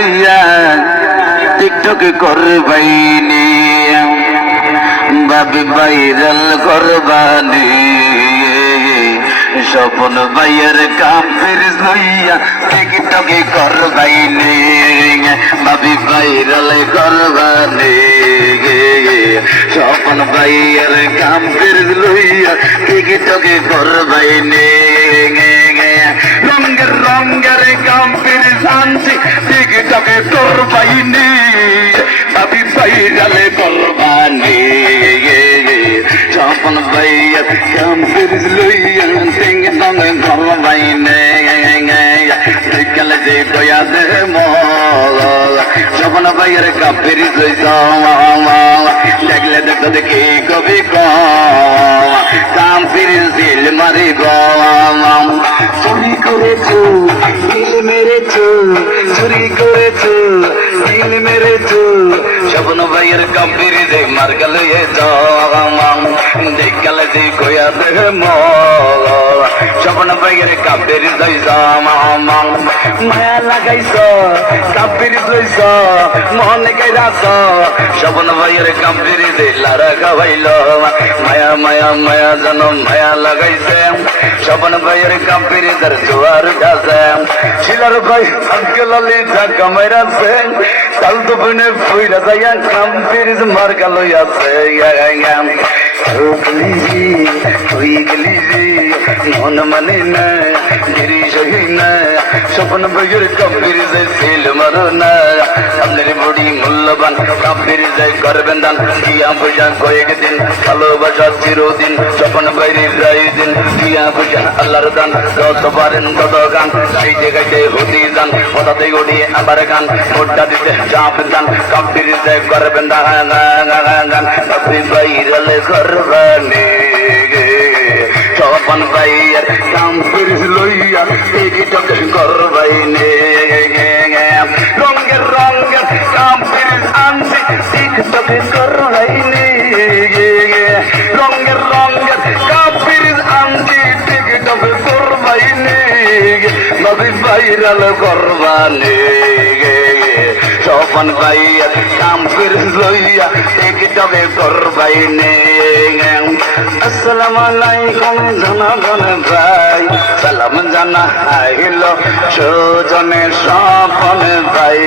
লইয়া টিকটক করবাইনি ভাবি ভাইরাল করবানি স্বপন ভাইয়ের কাপের লইয়া টিকটকে করবাইনি ভাবি ভাইরাল করবানি স্বপন ভাইয়ের কাপের লইয়া টিকটকে করবাইনি রঙের রঙের কাপের শান্তি টিকটকে করবাইনি ভাবি ভাইরাল করবানি স্বপন ভাইয়ের কাপের লইয়া টিকটকে করবাইনি বিকালে যে দয়া দে স্বপন ভাইয়ের কাপের লইয়া দেখলে দেখো দেখি কবি কাপের দিল মারিব চুরি করেছো দিল মেরেছো চুরি করেছো দিল মেরেছো স্বপন ভাইয়ের কাপের দে মার গেলে দেখলে যে গোয়া দে স্বপন ভাইয়ের কাপের লইয়া মায়া লাগাইছ কাপের লইছ মনে গাইরাছ স্বপন ভাইয়ের কাপের দে লারা খাওয়াইল মায়া মায়া মায়া যেন মায়া লাগাইছে স্বপন ভাইয়ের কাপের দার জোয়ার উঠাছে শিলার ভাই আঙ্কেল আলী ঢাকা মাইরাছে তাল তো বনে ফুইরা যাইয়া কাপের মার গালই আছে তুই গেলি মন মানে না গিরি সহি না স্বপন ভাইয়ের কাপের যে ছিল মারো না আপনার বড়ি মূল্যবান কাপের যাই করবেন দান দিয়া বুঝা কয়েকদিন ভালোবাসা চিরদিন স্বপন ভাইয়ের রাই দিন দিয়া বুঝা আল্লাহর দান যত পারেন তত গান গাইতে গাইতে হতি যান হঠাৎ গড়িয়ে আবার গান ভোটটা দিতে চাপ যান কাপের যাই করবেন দান কাপের ভাইরাল করবানি স্বপন ভাইয়ের কাপের লইয়া টিকটক করবাইনি রঙের রঙের কাপের আনছি টিকটক করবাইনি রঙের রঙের কাপের আনছি টিকটক করবাইনি ভাবি ভাইরাল করবানি স্বপন ভাইয়ের কাপের লইয়া টিকটকে করবাইনি আসসালামু আলাইকুম জনগণ ভাই সালাম জানা আইলো সুজনে স্বপন ভাই।